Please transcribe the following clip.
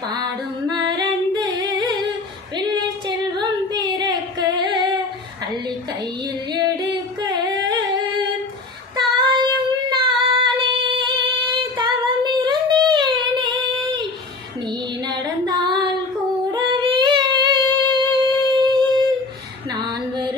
பாடும் மறந்து வெள்ளி செல்வம் பிறக்க அள்ளி கையில் எடுக்க தாயும் நானே தவம் இருந்தேனே நீ நடந்தால் கூடவே நான் வரும்